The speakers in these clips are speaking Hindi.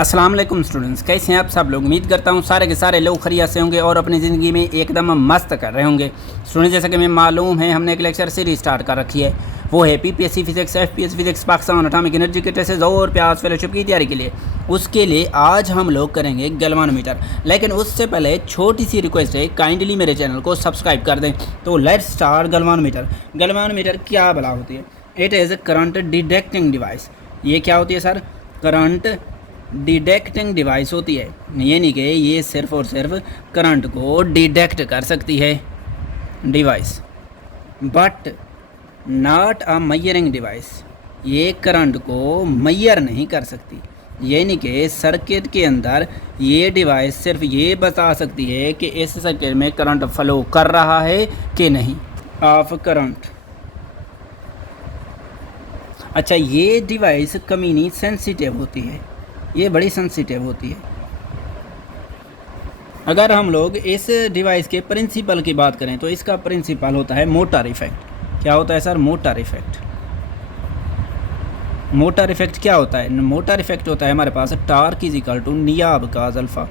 अस्सलाम वालेकुम स्टूडेंट्स, कैसे हैं आप सब लोग। उम्मीद करता हूँ सारे के सारे लोग खैरियत से होंगे और अपनी ज़िंदगी में एकदम मस्त कर रहे होंगे। स्टूडेंट्स, जैसा कि हमें मालूम है, हमने एक लेक्चर सीरीज स्टार्ट कर रखी है, वो है PPSC physics, FPS physics, Pakistan atomic energy के टेस्टेस और प्यास फेलोशिप की तैयारी के लिए। उसके लिए आज हम लोग करेंगे गैल्वानोमीटर, लेकिन उससे पहले छोटी सी रिक्वेस्ट है, काइंडली मेरे चैनल को सब्सक्राइब कर दें। तो लेट्स स्टार्ट गैल्वानोमीटर। गैल्वानोमीटर क्या भला होती है? It is current detecting device. ये क्या होती है सर? करंट डिटेक्टिंग डिवाइस होती है, यानी कि ये सिर्फ और सिर्फ करंट को डिटेक्ट कर सकती है device, but not a measuring device. ये करंट को मेजर नहीं कर सकती, यानी कि सर्किट के अंदर ये डिवाइस सिर्फ ये बता सकती है कि इस सर्किट में करंट फ्लो कर रहा है कि नहीं। Of current. अच्छा, ये डिवाइस कमीनी सेंसिटिव होती है, ये बड़ी सेंसिटिव होती है। अगर हम लोग इस डिवाइस के प्रिंसिपल की बात करें तो इसका प्रिंसिपल होता है मोटर इफेक्ट। क्या होता है sir? Motor effect. Motor effect क्या होता है? मोटर इफेक्ट होता है हमारे पास torque is equal to NIAB cos alpha,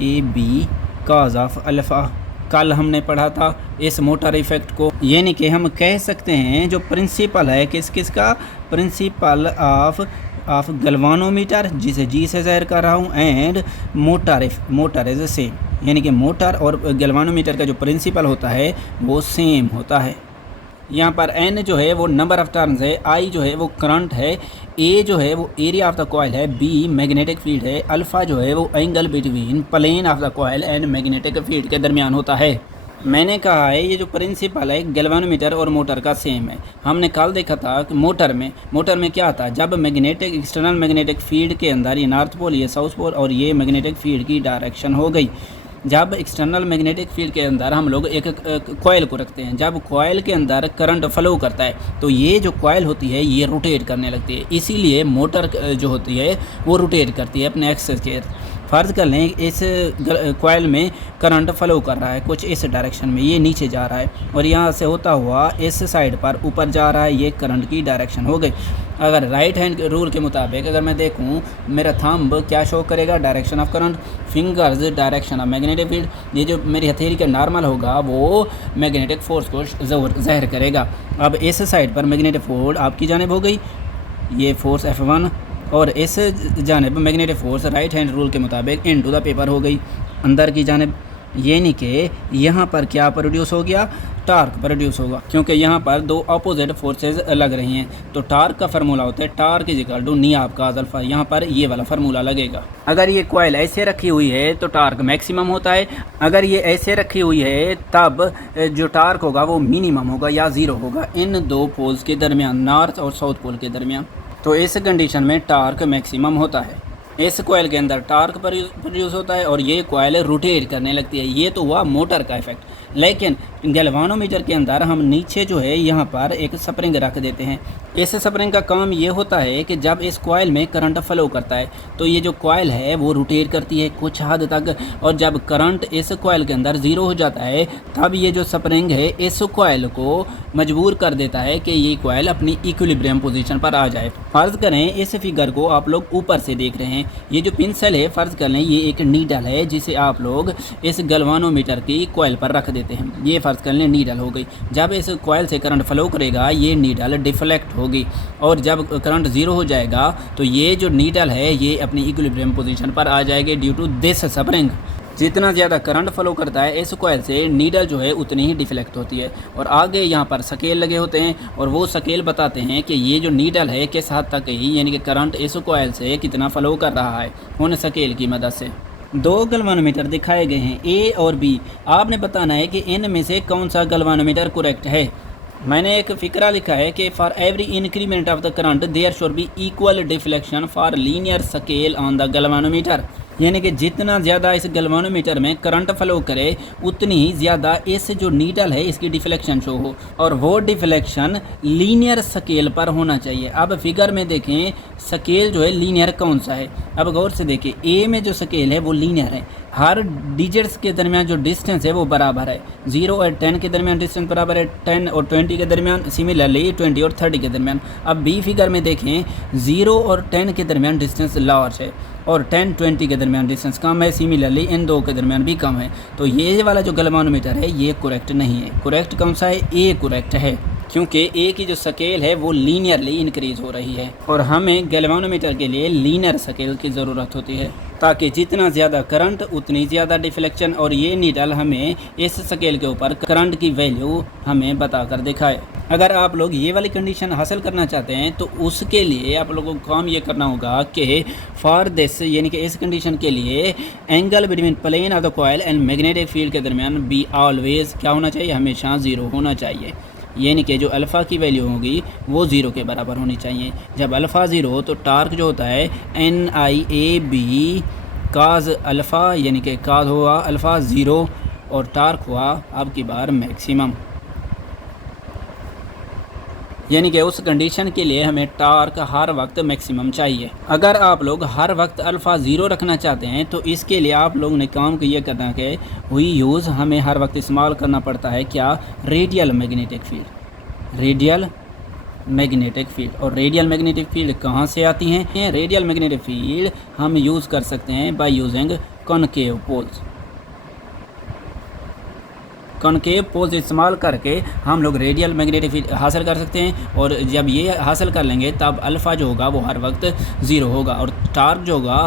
A B cos of alpha. कल हमने पढ़ा था इस मोटर इफेक्ट को, यानी कि हम कह सकते हैं जो प्रिंसिपल है किस का? प्रिंसिपल ऑफ गैल्वानोमीटर, जिसे जी से ज़ाहिर कर रहा हूँ, एंड मोटर इज सेम, यानी कि मोटर और गैल्वानोमीटर का जो प्रिंसिपल होता है वो सेम होता है। यहाँ पर एन जो है वो नंबर ऑफ टर्न्स है, आई जो है वो करंट है, ए जो है वो एरिया ऑफ द कॉइल है, बी मैग्नेटिक फील्ड है, अल्फ़ा जो है वो angle between plane of the coil and magnetic field के दरमियान होता है। मैंने कहा है ये जो प्रिंसिपल है गैल्वानोमीटर और मोटर का सेम है। हमने कल देखा था कि मोटर में क्या था, जब मैग्नेटिक एक्सटर्नल मैग्नेटिक फील्ड के अंदर ये नॉर्थ पोल, ये साउथ पोल और ये मैग्नेटिक फील्ड की डायरेक्शन हो गई। जब एक्सटर्नल मैग्नेटिक फील्ड के अंदर हम लोग एक कॉइल को रखते हैं, जब कॉइल के अंदर करंट फ्लो करता है तो ये जो कॉइल होती है ये रोटेट करने लगती है, इसीलिए मोटर जो होती है वो रोटेट करती है अपने एक्सेस के। फ़र्ज़ कर लें इस कॉइल में करंट फ्लो कर रहा है कुछ इस डायरेक्शन में, ये नीचे जा रहा है और यहाँ से होता हुआ इस साइड पर ऊपर जा रहा है, ये करंट की डायरेक्शन हो गई। अगर राइट हैंड रूल के मुताबिक अगर मैं देखूँ, मेरा थंब क्या शो करेगा? Direction of current, fingers direction of magnetic field. ये जो मेरी हथेली का नॉर्मल होगा वो मैग्नेटिक फोर्स को ज़ाहिर करेगा। अब इस साइड पर मैग्नेटिक फोर्स आपकी जानिब हो गई, ये फोर्स F1, और इस जानिब magnetic force right hand rule के मुताबिक इनटू द पेपर हो गई अंदर की जानिब, यानी कि यहाँ पर क्या प्रोड्यूस हो गया? टार्क प्रोड्यूस होगा, क्योंकि यहाँ पर दो अपोजिट फोर्सेस लग रही हैं। तो टार्क का फार्मूला होता है torque is equal to NIAB cos alpha, यहाँ पर ये वाला फार्मूला लगेगा। अगर ये कॉइल ऐसे रखी हुई है तो टार्क मैक्सिमम होता है, अगर ये ऐसे रखी हुई है तब जो टार्क होगा वो मिनिमम होगा या ज़ीरो होगा इन दो पोल्स के दरमियान, नॉर्थ और साउथ पोल के दरमियान। तो इस कंडीशन में टार्क मैक्सिमम होता है, इस कॉइल के अंदर टार्क प्रोड्यूस होता है और ये कॉइल रोटेट करने लगती है। ये तो हुआ मोटर का इफेक्ट, लेकिन गैल्वानोमीटर के अंदर हम नीचे जो है यहाँ पर एक स्प्रिंग रख देते हैं। इस स्प्रिंग का काम ये होता है कि जब इस कॉइल में करंट फ्लो करता है तो ये जो कॉइल है वो रोटेट करती है कुछ हद तक, और जब करंट इस कॉइल के अंदर ज़ीरो हो जाता है तब ये जो स्प्रिंग है इस कॉइल को मजबूर कर देता है कि ये कॉइल अपनी इक्विलिब्रियम पोजीशन पर आ जाए। फ़र्ज़ करें इस फिगर को आप लोग ऊपर से देख रहे हैं, ये जो पिंसल है फ़र्ज़ कर लें ये एक नीडल है जिसे आप लोग इस गैल्वानोमीटर की कॉइल पर रख देते हैं। ये फ़र्ज़ कर लें नीडल हो गई। जब इस कॉइल से करंट फ्लो करेगा ये नीडल डिफ्लेक्ट होगी, और जब करंट ज़ीरो हो जाएगा तो ये जो नीडल है ये अपनी इक्विलिब्रियम पोजीशन पर आ जाएगी ड्यू टू दिस स्प्रिंग। जितना ज़्यादा करंट फ्लो करता है इस कॉइल से नीडल जो है उतनी ही डिफ्लेक्ट होती है, और आगे यहाँ पर स्केल लगे होते हैं और वो स्केल बताते हैं कि ये जो नीडल है किस हद तक ही, यानी कि करंट इस कॉइल से कितना फ्लो कर रहा है उन स्केल की मदद से। दो गैल्वानोमीटर दिखाए गए हैं ए और बी, आपने बताना है कि इनमें से कौन सा गैल्वानोमीटर करेक्ट है। मैंने एक फ़िक्रा लिखा है कि for every increment of the current there should be equal deflection for linear scale on the galvanometer, यानी कि जितना ज़्यादा इस गैल्वानोमीटर में करंट फ्लो करे उतनी ही ज़्यादा इस जो नीडल है इसकी डिफ्लेक्शन शो हो, और वो डिफ्लेक्शन लीनियर स्केल पर होना चाहिए। अब फिगर में देखें स्केल जो है लीनियर कौन सा है, अब गौर से देखें ए में जो स्केल है वो लीनियर है, हर डिजिट्स के दरमियान जो डिस्टेंस है वो बराबर है, 0 और 10 के दरमियान डिस्टेंस बराबर है, 10 और 20 के दरमियान, सिमिलरली 20 और 30 के दरमियान। अब बी फिगर में देखें 0 और 10 के दरमियान डिस्टेंस लार्ज है और 10-20 के दरमियान डिस्टेंस कम है, सिमिलरली इन दो के दरमियान भी कम है। तो ये वाला जो गैल्वानोमीटर है ये करेक्ट नहीं है। करेक्ट कौन सा है? ए करेक्ट है, क्योंकि ए की जो स्केल है वो लीनियरली इंक्रीज़ हो रही है और हमें गैल्वानोमीटर के लिए लीनियर स्केल की ज़रूरत होती है, ताकि जितना ज़्यादा करंट उतनी ज़्यादा डिफ्लेक्शन, और ये नीडल हमें इस स्केल के ऊपर करंट की वैल्यू हमें बताकर दिखाए। अगर आप लोग ये वाली कंडीशन हासिल करना चाहते हैं तो उसके लिए आप लोगों को काम ये करना होगा कि फॉर दिस, यानी कि इस कंडीशन के लिए angle between plane of the coil and magnetic field के दरमियान बी ऑलवेज क्या होना चाहिए? हमेशा 0 होना चाहिए। यानी कि जो अल्फ़ा की वैल्यू होगी वो 0 के बराबर होनी चाहिए। जब अल्फ़ा 0 हो तो टार्क जो होता है NIAB काज अल्फ़ा, यानी कि काज हुआ अल्फ़ा 0 और टार्क हुआ आपकी बार मैक्सिमम। यानी कि उस कंडीशन के लिए हमें टार्क हर वक्त मैक्सिमम चाहिए। अगर आप लोग हर वक्त अल्फ़ा 0 रखना चाहते हैं तो इसके लिए आप लोगों ने काम ये करना कि हमें हर वक्त इस्तेमाल करना पड़ता है क्या? Radial magnetic field. Radial magnetic field, और रेडियल मैग्नेटिक फील्ड कहाँ से आती हैं? रेडियल मैग्नेटिक फील्ड हम यूज़ कर सकते हैं by using concave poles. Concave poles इस्तेमाल करके हम लोग रेडियल मैग्नेटिक फील्ड हासिल कर सकते हैं, और जब ये हासिल कर लेंगे तब अल्फ़ा जो होगा वो हर वक्त 0 होगा और टार्क जो होगा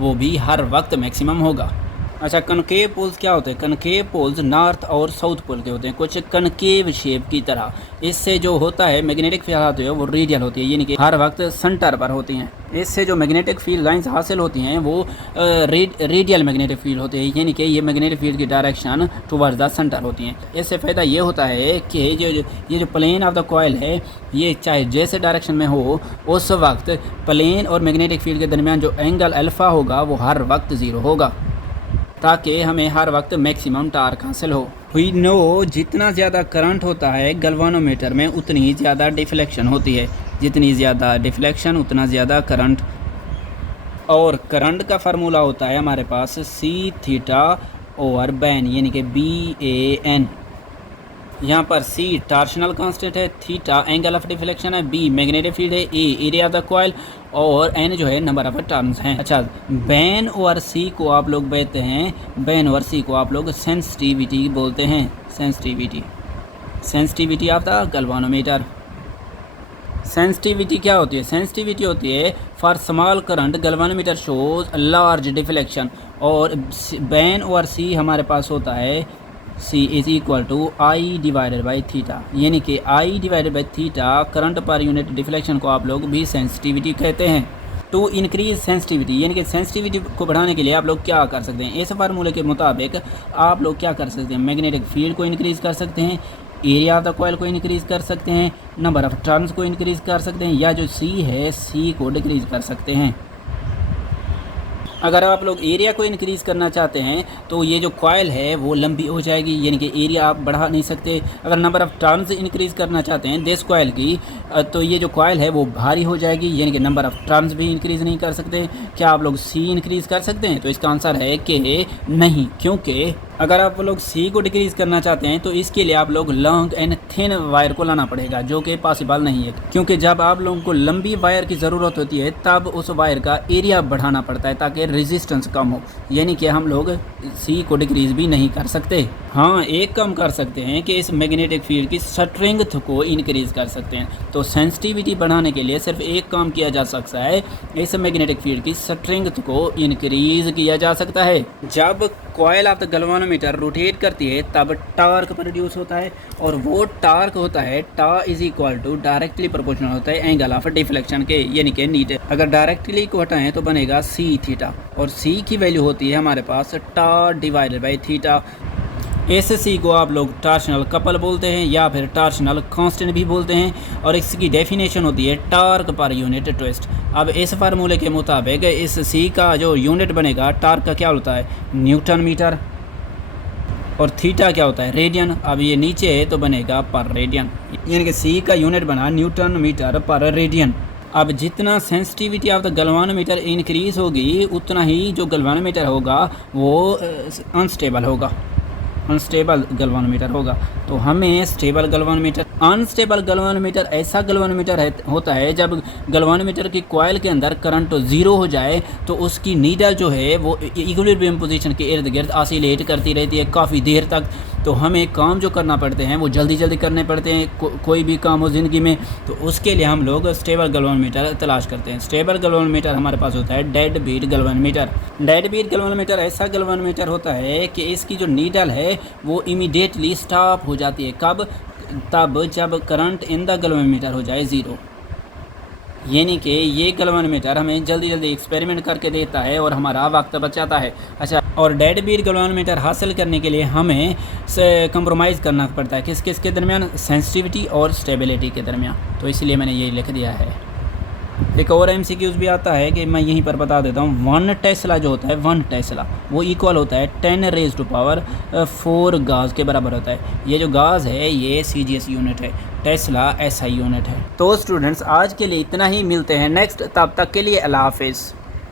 वो भी हर वक्त मैक्सिमम होगा। अच्छा, कनकेव पोल्स क्या होते हैं? कनकेव पोल्स नॉर्थ और साउथ पोल के होते हैं, कुछ कनकेव शेप की तरह। इससे जो होता है मैग्नेटिक फील्ड होती है वो रेडियल होती है, यानी कि हर वक्त सेंटर पर होती हैं। इससे जो मैग्नेटिक फील्ड लाइंस हासिल होती हैं वो रेडियल मैग्नेटिक फील्ड होती है, यानी कि ये मैग्नेटिक फील्ड की डायरेक्शन टुवर्ड्स द सेंटर होती हैं। इससे फ़ायदा ये होता है कि ये जो प्लेन ऑफ द कॉइल है ये चाहे जैसे डायरेक्शन में हो उस वक्त प्लेन और मैग्नेटिक फील्ड के दरमियान जो एंगल अल्फ़ा होगा वो हर वक्त 0 होगा, ताकि हमें हर वक्त मैक्सिमम टार्क हासिल हो। वी नो जितना ज़्यादा करंट होता है गैल्वानोमीटर में उतनी ही ज़्यादा डिफ्लेक्शन होती है। जितनी ज़्यादा डिफ्लेक्शन उतना ज़्यादा करंट, और करंट का फार्मूला होता है हमारे पास सी थीटा ओवर बैन, यानी कि BAN। यहाँ पर C टार्शनल कांस्टेंट है, थीटा एंगल ऑफ डिफ्लेक्शन है, B मैग्नेटिक फील्ड है, A area of the coil, और N जो है नंबर ऑफ टर्न्स हैं। अच्छा, बैन ओवर C को आप लोग कहते हैं, बैन ओवर C को आप लोग सेंसिटिविटी बोलते हैं। Sensitivity of the galvanometer. Sensitivity क्या होती है? सेंसिटिविटी होती है for small current galvanometer shows large deflection, और बैन ओवर C हमारे पास होता है C is equal to I divided by theta, यानी कि I divided by theta current per unit deflection को आप लोग भी सेंसिटिविटी कहते हैं। टू इंक्रीज सेंसिटिविटी, यानी कि सेंसिटिविटी को बढ़ाने के लिए आप लोग क्या कर सकते हैं? इस फार्मूले के मुताबिक आप लोग क्या कर सकते हैं? मैग्नेटिक फील्ड को इंक्रीज़ कर सकते हैं, एरिया ऑफ द कॉइल को इंक्रीज़ कर सकते हैं, नंबर ऑफ टर्न्स को इंक्रीज़ कर सकते हैं, या जो C है C को डिक्रीज़ कर सकते हैं। अगर आप लोग एरिया को इंक्रीज़ करना चाहते हैं तो ये जो कॉइल है वो लंबी हो जाएगी, यानी कि एरिया आप बढ़ा नहीं सकते। अगर नंबर ऑफ़ टर्न्स इंक्रीज़ करना चाहते हैं दिस कॉइल की, तो ये जो कॉइल है वो भारी हो जाएगी, यानी कि नंबर ऑफ़ टर्न्स भी इंक्रीज़ नहीं कर सकते। क्या आप लोग C इंक्रीज़ कर सकते हैं? तो इसका आंसर है कि नहीं, क्योंकि अगर आप लोग C को डिक्रीज़ करना चाहते हैं तो इसके लिए आप लोग लॉन्ग एंड थिन वायर को लाना पड़ेगा, जो कि पॉसिबल नहीं है, क्योंकि जब आप लोगों को लंबी वायर की ज़रूरत होती है तब उस वायर का एरिया बढ़ाना पड़ता है ताकि रेजिस्टेंस कम हो, यानी कि हम लोग C को डिक्रीज़ भी नहीं कर सकते। हाँ, एक काम कर सकते हैं कि इस मैग्नेटिक फील्ड की स्ट्रेंथ को इंक्रीज़ कर सकते हैं। तो सेंसिटिविटी बढ़ाने के लिए सिर्फ एक काम किया जा सकता है, इस मैग्नेटिक फील्ड की स्ट्रेंथ को इंक्रीज़ किया जा सकता है। जब coil of the galvanometer rotate करती है तब टार्क प्रोड्यूस होता है, और वो टार्क होता है tau is equal to directly proportional होता है एंगल ऑफ डिफ्लेक्शन के, यानी कि नीचे अगर डायरेक्टली को हटाएं तो बनेगा C थीटा, और C की वैल्यू होती है हमारे पास टा डिवाइडेड बाई थीटा। इस C को आप लोग टार्शनल कपल बोलते हैं या फिर टार्शनल कांस्टेंट भी बोलते हैं, और इसकी डेफिनेशन होती है टार्क पर यूनिट ट्विस्ट। अब इस फार्मूले के मुताबिक इस C का जो यूनिट बनेगा टार्क का क्या होता है? न्यूटन मीटर, और थीटा क्या होता है? रेडियन। अब ये नीचे है तो बनेगा पर रेडियन, यानी कि C का यूनिट बना न्यूटन मीटर पर रेडियन। अब जितना sensitivity of the galvanometer increase होगी उतना ही जो गैल्वानोमीटर होगा वो अनस्टेबल होगा। अनस्टेबल गैल्वेनोमीटर होगा। तो हमें स्टेबल गैल्वेनोमीटर, अनस्टेबल गैल्वेनोमीटर ऐसा गैल्वेनोमीटर होता है जब गैल्वेनोमीटर की कॉइल के अंदर करंट 0 हो जाए तो उसकी नीडल जो है वो इक्विलिब्रियम पोजीशन के इर्द गिर्द ऑसिलेट करती रहती है काफ़ी देर तक। तो हमें काम जो करना पड़ते हैं वो जल्दी जल्दी करने पड़ते हैं, कोई भी काम हो ज़िंदगी में, तो उसके लिए हम लोग स्टेबल गैल्वेनोमीटर तलाश करते हैं। स्टेबल गैल्वेनोमीटर हमारे पास होता है dead beat galvanometer. Dead beat galvanometer ऐसा गैल्वेनोमीटर होता है कि इसकी जो नीडल है वो इमीडिएटली स्टॉप हो जाती है। कब? तब जब करंट इन द गैल्वेनोमीटर हो जाए 0। यानी कि ये गैल्वेनोमीटर हमें जल्दी जल्दी एक्सपेरिमेंट करके देता है और हमारा वक्त बचाता है। अच्छा, और डेड बीट गैल्वेनोमीटर हासिल करने के लिए हमें कंप्रोमाइज़ करना पड़ता है किस किस के दरमियान? सेंसिटिविटी और स्टेबिलिटी के दरमियान। तो इसलिए मैंने ये लिख दिया है। एक और MCQs भी आता है कि मैं यहीं पर बता देता हूँ। 1 टेस्ला जो होता है, 1 टेस्ला वो इक्वल होता है 10⁻⁴ गाज के बराबर होता है। ये जो गाज है ये CGS यूनिट है, टेस्ला SI यूनिट है। तो स्टूडेंट्स आज के लिए इतना ही, मिलते हैं नेक्स्ट, तब तक के लिए अल्लाह हाफिज़।